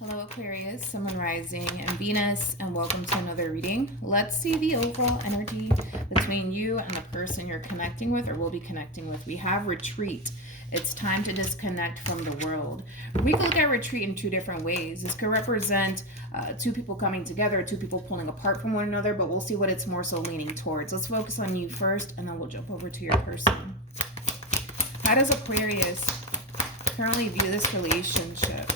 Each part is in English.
Hello Aquarius, Sun, Moon, Rising, and Venus, and welcome to another reading. Let's see the overall energy between you and the person you're connecting with or will be connecting with. We have retreat. It's time to disconnect from the world. We can look at retreat in two different ways. This could represent two people coming together, two people pulling apart from one another, but we'll see what it's more so leaning towards. Let's focus on you first, and then we'll jump over to your person. How does Aquarius currently view this relationship?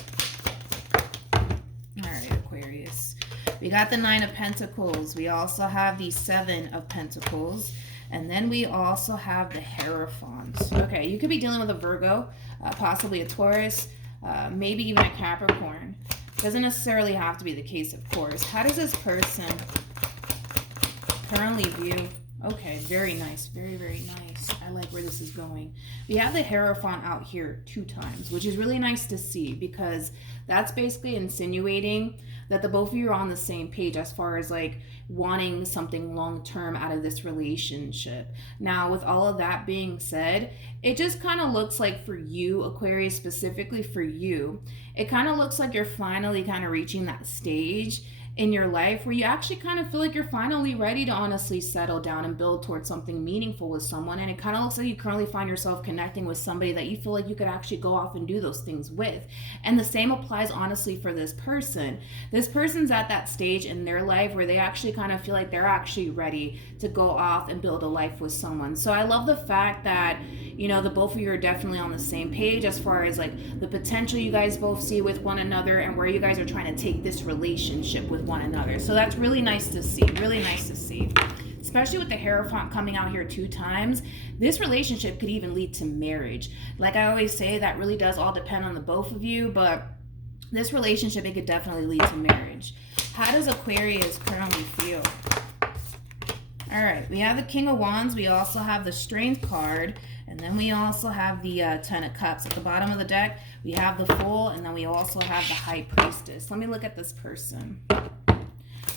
Aquarius. We got the Nine of Pentacles. We also have the Seven of Pentacles. And then we also have the Hierophant. Okay, you could be dealing with a Virgo, possibly a Taurus, maybe even a Capricorn. Doesn't necessarily have to be the case, of course. How does this person currently view? Okay, very nice. Very, very nice. I like where this is going. We have the Hierophant out here 2 times, which is really nice to see because that's basically insinuating that the both of you are on the same page as far as like wanting something long-term out of this relationship. Now, with all of that being said, it just kind of looks like for you, Aquarius, specifically for you, it kind of looks like you're finally kind of reaching that stage in your life where you actually kind of feel like you're finally ready to honestly settle down and build towards something meaningful with someone. And it kind of looks like you currently find yourself connecting with somebody that you feel like you could actually go off and do those things with. And the same applies honestly for this person. This person's at that stage in their life where they actually kind of feel like they're actually ready to go off and build a life with someone. So I love the fact that, you know, the both of you are definitely on the same page as far as like the potential you guys both see with one another and where you guys are trying to take this relationship with one another. So that's really nice to see. Really nice to see. Especially with the Hierophant coming out here 2 times, this relationship could even lead to marriage. Like I always say, that really does all depend on the both of you, but this relationship, it could definitely lead to marriage. How does Aquarius currently feel? All right, we have the King of Wands. We also have the Strength card. And then we also have the Ten of Cups. At the bottom of the deck, we have the Fool. And then we also have the High Priestess. Let me look at this person.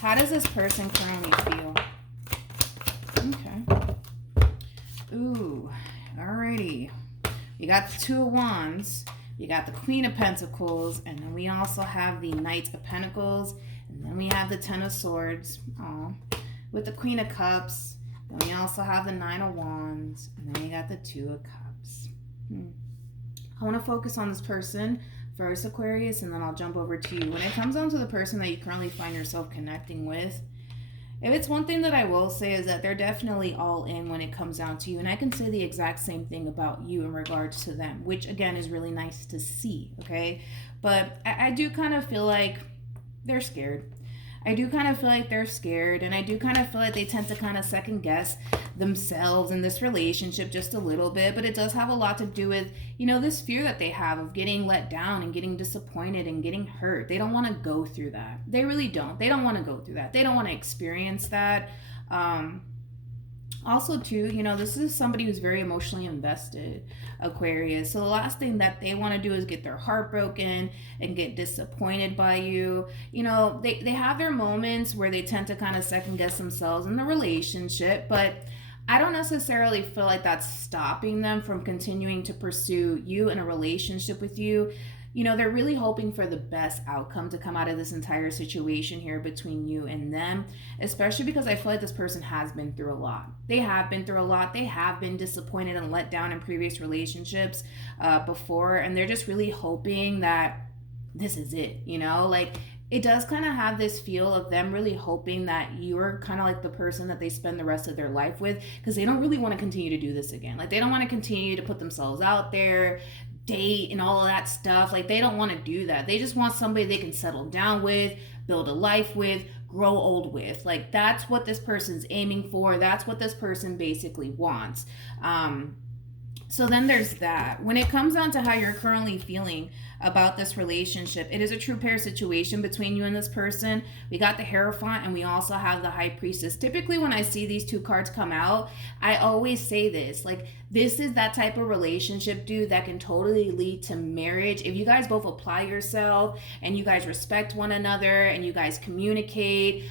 How does this person currently feel? Okay. Ooh, alrighty. You got the 2 of Wands. You got the Queen of Pentacles. And then we also have the Knight of Pentacles. And then we have the 10 of Swords. With the Queen of Cups. Then we also have the 9 of Wands. And then we got the 2 of Cups. I want to focus on this person first, Aquarius, and then I'll jump over to you. When it comes down to the person that you currently find yourself connecting with, if it's one thing that I will say is that they're definitely all in when it comes down to you. And I can say the exact same thing about you in regards to them, which again is really nice to see, okay? But I do kind of feel like they're scared. I do kind of feel like they're scared, and I do kind of feel like they tend to kind of second guess themselves in this relationship just a little bit, but it does have a lot to do with, you know, this fear that they have of getting let down and getting disappointed and getting hurt. They don't want to go through that. They really don't. They don't want to go through that. They don't want to experience that. Also, too, you know, this is somebody who's very emotionally invested, Aquarius. So the last thing that they want to do is get their heart broken and get disappointed by you. You know, they have their moments where they tend to kind of second guess themselves in the relationship, but I don't necessarily feel like that's stopping them from continuing to pursue you in a relationship with you. You know, they're really hoping for the best outcome to come out of this entire situation here between you and them, especially because I feel like this person has been through a lot. They have been through a lot. They have been disappointed and let down in previous relationships before, and they're just really hoping that this is it, you know? Like, it does kind of have this feel of them really hoping that you're kind of like the person that they spend the rest of their life with, because they don't really want to continue to do this again. Like, they don't want to continue to put themselves out there, date and all of that stuff. Like, they don't want to do that. They just want somebody they can settle down with, build a life with, grow old with. Like, that's what this person's aiming for. That's what this person basically wants. So then there's that. When it comes down to how you're currently feeling about this relationship, it is a true pair situation between you and this person. We got the Hierophant and we also have the High Priestess. Typically when I see these 2 cards come out, I always say this, like, this is that type of relationship, dude, that can totally lead to marriage. If you guys both apply yourself and you guys respect one another and you guys communicate,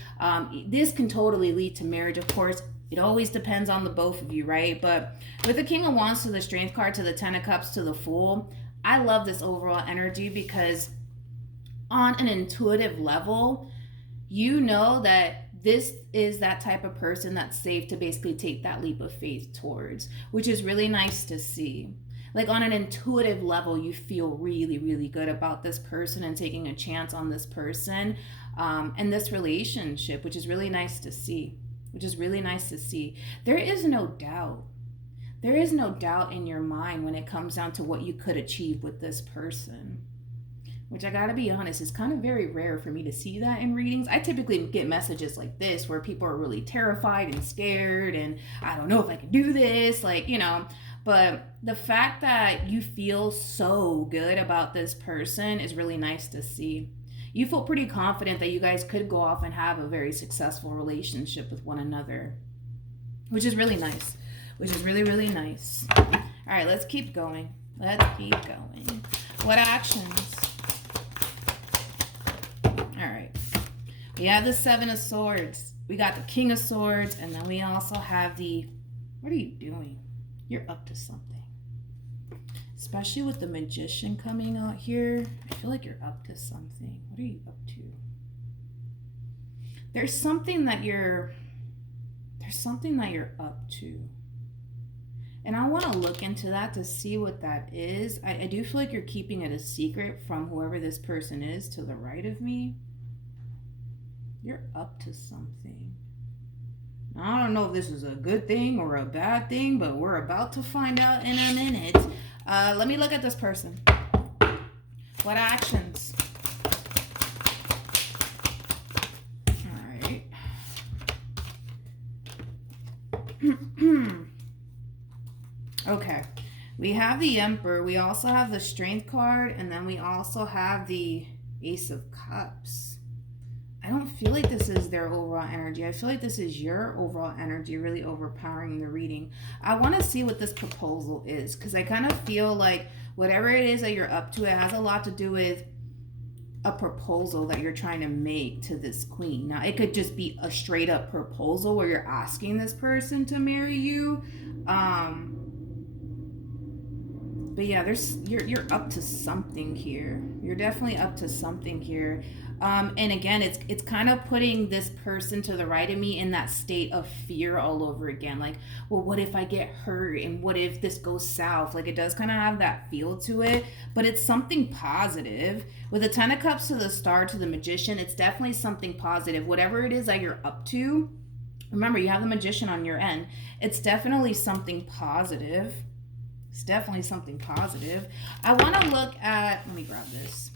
this can totally lead to marriage. Of course, it always depends on the both of you, right? But with the King of Wands to the Strength card to the 10 of Cups to the Fool, I love this overall energy because on an intuitive level, you know that this is that type of person that's safe to basically take that leap of faith towards, which is really nice to see. Like on an intuitive level, you feel really, really good about this person and taking a chance on this person and this relationship, which is really nice to see. Which is really nice to see. There is no doubt. There is no doubt in your mind when it comes down to what you could achieve with this person. Which I gotta be honest, is kind of very rare for me to see that in readings. I typically get messages like this where people are really terrified and scared and I don't know if I can do this, like, you know. But the fact that you feel so good about this person is really nice to see. You feel pretty confident that you guys could go off and have a very successful relationship with one another, which is really nice, which is really, really nice. All right, let's keep going. Let's keep going. What actions? All right. We have the Seven of Swords. We got the King of Swords, and then we also have the, what are you doing? You're up to something. Especially with the Magician coming out here, I feel like you're up to something. What are you up to? There's something that you're up to. And I want to look into that to see what that is. I do feel like you're keeping it a secret from whoever this person is to the right of me. You're up to something. I don't know if this is a good thing or a bad thing, but we're about to find out in a minute. Let me look at this person. What actions? All right. Okay. We have the Emperor. We also have the Strength card. And then we also have the Ace of Cups. I don't feel like this is their overall energy. I feel like this is your overall energy really overpowering the reading. I want to see what this proposal is because I kind of feel like whatever it is that you're up to, it has a lot to do with a proposal that you're trying to make to this queen. Now, it could just be a straight up proposal where you're asking this person to marry you. But yeah, you're up to something here. You're definitely up to something here. And again, it's kind of putting this person to the right of me in that state of fear all over again. Like, well, what if I get hurt? And what if this goes south? Like, it does kind of have that feel to it, but it's something positive. With the Ten of Cups to the Star to the Magician, it's definitely something positive. Whatever it is that you're up to, remember, you have the Magician on your end. It's definitely something positive. It's definitely something positive. I want to look at, let me grab this.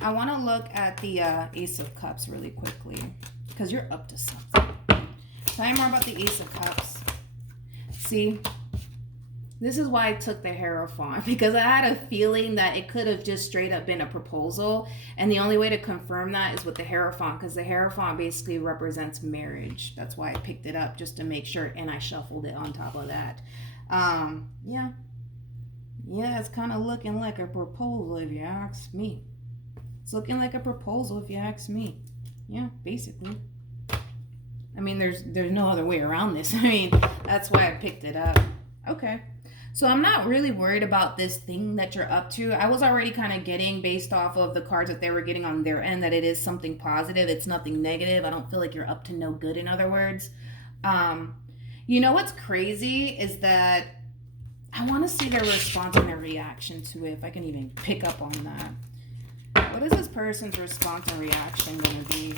I want to look at the Ace of Cups really quickly because you're up to something. Tell me more about the Ace of Cups. See, this is why I took the Hierophant, because I had a feeling that it could have just straight up been a proposal. And the only way to confirm that is with the Hierophant, because the Hierophant basically represents marriage. That's why I picked it up, just to make sure, and I shuffled it on top of that. Yeah, it's kind of looking like a proposal if you ask me. It's looking like a proposal if you ask me. Yeah, basically. I mean, there's no other way around this. I mean, that's why I picked it up. Okay. So I'm not really worried about this thing that you're up to. I was already kind of getting, based off of the cards that they were getting on their end, that it is something positive. It's nothing negative. I don't feel like you're up to no good, in other words. You know what's crazy is that I want to see their response and their reaction to it, if I can even pick up on that. What is this person's response and reaction going to be?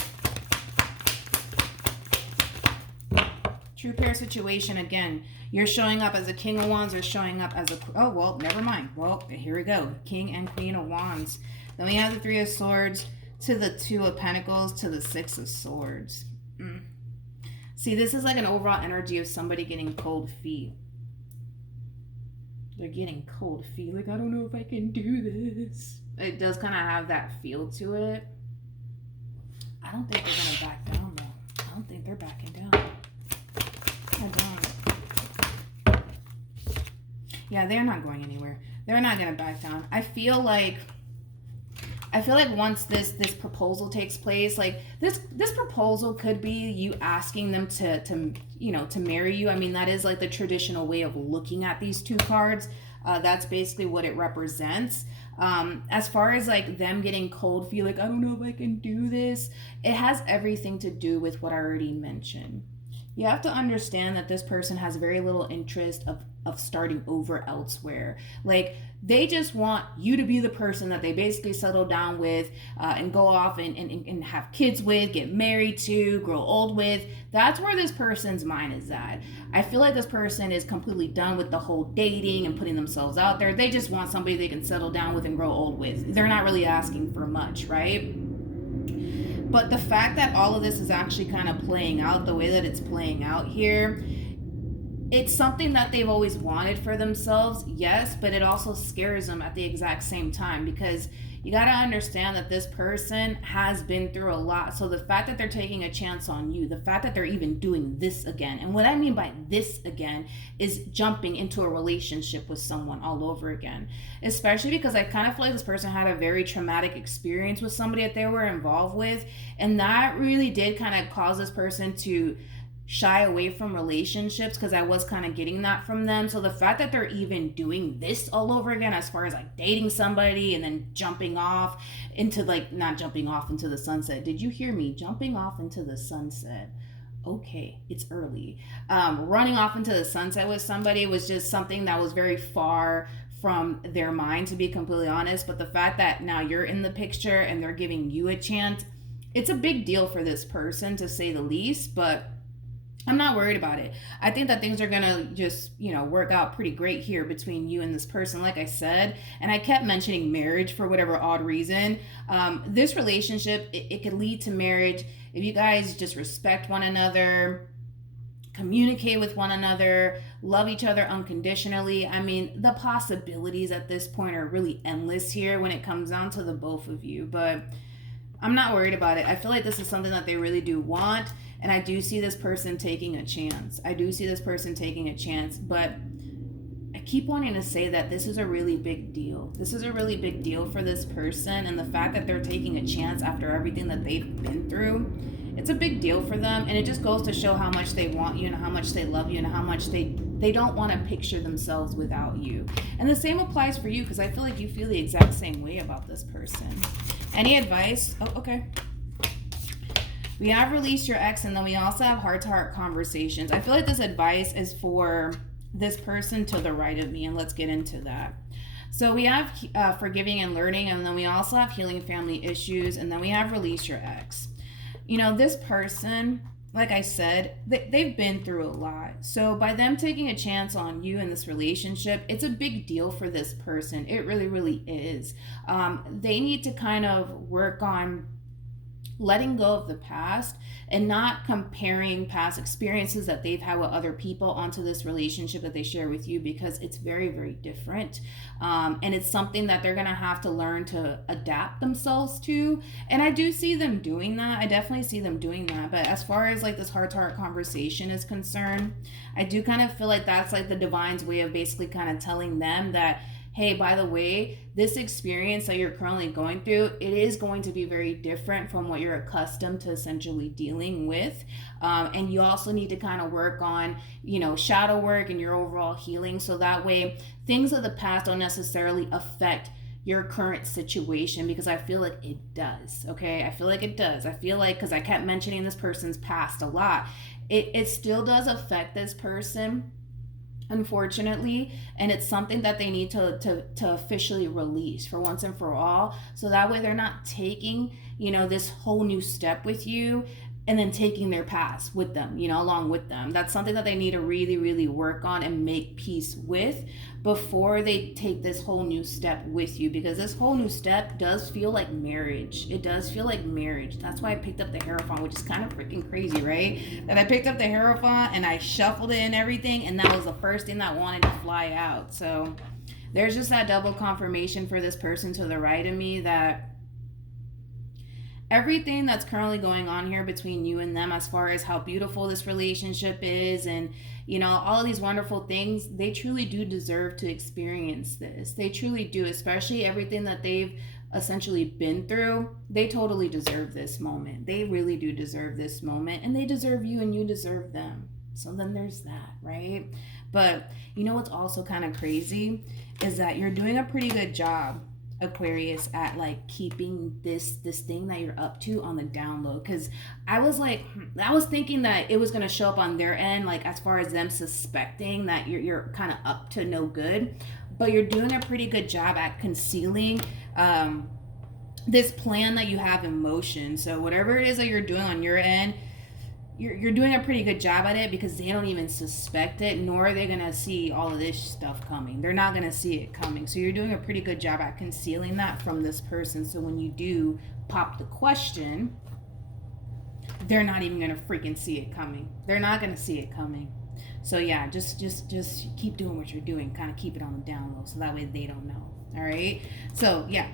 True pair situation again. You're showing up as a King of Wands or showing up as a... Oh, well, never mind. Well, here we go. King and Queen of Wands. Then we have the Three of Swords to the Two of Pentacles to the Six of Swords. See, this is like an overall energy of somebody getting cold feet. They're getting cold feet. Like, I don't know if I can do this. It does kind of have that feel to it. I don't think they're going to back down, though. I don't think they're backing down. I don't. Yeah, they're not going anywhere. They're not going to back down. I feel like once this proposal takes place, like this proposal could be you asking them to marry you. I mean, that is like the traditional way of looking at these two cards. That's basically what it represents. As far as like them getting cold feet, like, I don't know if I can do this, it has everything to do with what I already mentioned. You have to understand that this person has very little interest of starting over elsewhere. Like, they just want you to be the person that they basically settle down with, and go off and have kids with, get married to, grow old with. That's where this person's mind is at. I feel like this person is completely done with the whole dating and putting themselves out there. They just want somebody they can settle down with and grow old with. They're not really asking for much, right? But the fact that all of this is actually kind of playing out the way that it's playing out here, it's something that they've always wanted for themselves, yes, but it also scares them at the exact same time, because you got to understand that this person has been through a lot. So the fact that they're taking a chance on you, the fact that they're even doing this again, and what I mean by this again is jumping into a relationship with someone all over again, especially because I kind of feel like this person had a very traumatic experience with somebody that they were involved with, and that really did kind of cause this person to shy away from relationships, because I was kind of getting that from them. So the fact that they're even doing this all over again, as far as like dating somebody and then jumping off into, like, not jumping off into the sunset. Did you hear me? Jumping off into the sunset. Okay, it's early. Running off into the sunset with somebody was just something that was very far from their mind, to be completely honest. But the fact that now you're in the picture and they're giving you a chance, it's a big deal for this person, to say the least. But I'm not worried about it. I think that things are gonna just, work out pretty great here between you and this person, like I said. And I kept mentioning marriage for whatever odd reason. This relationship, it could lead to marriage if you guys just respect one another, communicate with one another, love each other unconditionally. I mean, the possibilities at this point are really endless here when it comes down to the both of you. But I'm not worried about it. I feel like this is something that they really do want. And I do see this person taking a chance. But I keep wanting to say that this is a really big deal. This is a really big deal for this person. And the fact that they're taking a chance after everything that they've been through, it's a big deal for them. And it just goes to show how much they want you and how much they love you and how much they don't want to picture themselves without you. And the same applies for you, because I feel like you feel the exact same way about this person. Any advice? Oh, okay. We have released your ex, and then we also have heart-to-heart conversations. I feel like this advice is for this person to the right of me, and let's get into that. So we have forgiving and learning, and then we also have healing family issues, and then we have release your ex. This person, like I said, they've been through a lot. So by them taking a chance on you in this relationship, it's a big deal for this person. It really, really is. They need to kind of work on letting go of the past and not comparing past experiences that they've had with other people onto this relationship that they share with you, because it's very, very different. And it's something that they're going to have to learn to adapt themselves to. And I do see them doing that. I definitely see them doing that. But as far as like this heart-to-heart conversation is concerned, I do kind of feel like that's like the divine's way of basically kind of telling them that, hey, by the way, this experience that you're currently going through, it is going to be very different from what you're accustomed to essentially dealing with. And you also need to kind of work on, shadow work and your overall healing. So that way things of the past don't necessarily affect your current situation, because I feel like it does. Okay. I feel like it does. I feel like, because I kept mentioning this person's past a lot, it still does affect this person, unfortunately, and it's something that they need to officially release for once and for all, so that way they're not taking this whole new step with you and then taking their past with them, along with them. That's something that they need to really, really work on and make peace with before they take this whole new step with you, because this whole new step does feel like marriage. It does feel like marriage. That's why I picked up the Hierophant, which is kind of freaking crazy, right? That I picked up the Hierophant and I shuffled it and everything, and that was the first thing that wanted to fly out. So there's just that double confirmation for this person to the right of me that everything that's currently going on here between you and them, as far as how beautiful this relationship is and all of these wonderful things, they truly do deserve to experience this. They truly do, especially everything that they've essentially been through. They totally deserve this moment. They really do deserve this moment, and they deserve you and you deserve them. So then there's that, right? But what's also kind of crazy is that you're doing a pretty good job Aquarius, at like keeping this thing that you're up to on the down low, because I was thinking that it was going to show up on their end, like as far as them suspecting that you're kind of up to no good, but you're doing a pretty good job at concealing this plan that you have in motion. So whatever it is that you're doing on your end, you're doing a pretty good job at it, because they don't even suspect it, nor are they gonna see all of this stuff coming. They're not gonna see it coming. So you're doing a pretty good job at concealing that from this person. So when you do pop the question, they're not even gonna freaking see it coming. They're not gonna see it coming. So yeah, just keep doing what you're doing. Kind of keep it on the down low, so that way they don't know. All right. So yeah,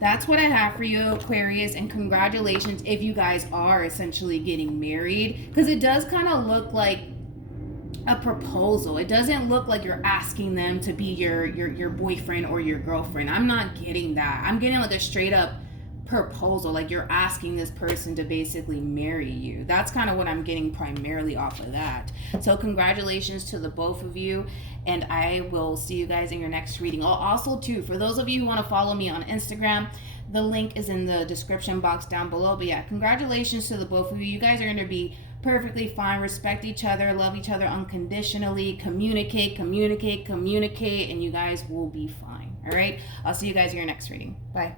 that's what I have for you, Aquarius, and congratulations if you guys are essentially getting married, because it does kind of look like a proposal. It doesn't look like you're asking them to be your boyfriend or your girlfriend. I'm not getting that. I'm getting like a straight up proposal, like you're asking this person to basically marry you. That's kind of what I'm getting primarily off of that. So congratulations to the both of you, and I will see you guys in your next reading. Also too, for those of you who want to follow me on Instagram, the link is in the description box down below. But yeah, congratulations to the both of you. You guys are going to be perfectly fine. Respect each other, love each other unconditionally, communicate, and you guys will be fine. All right, I'll see you guys in your next reading. Bye.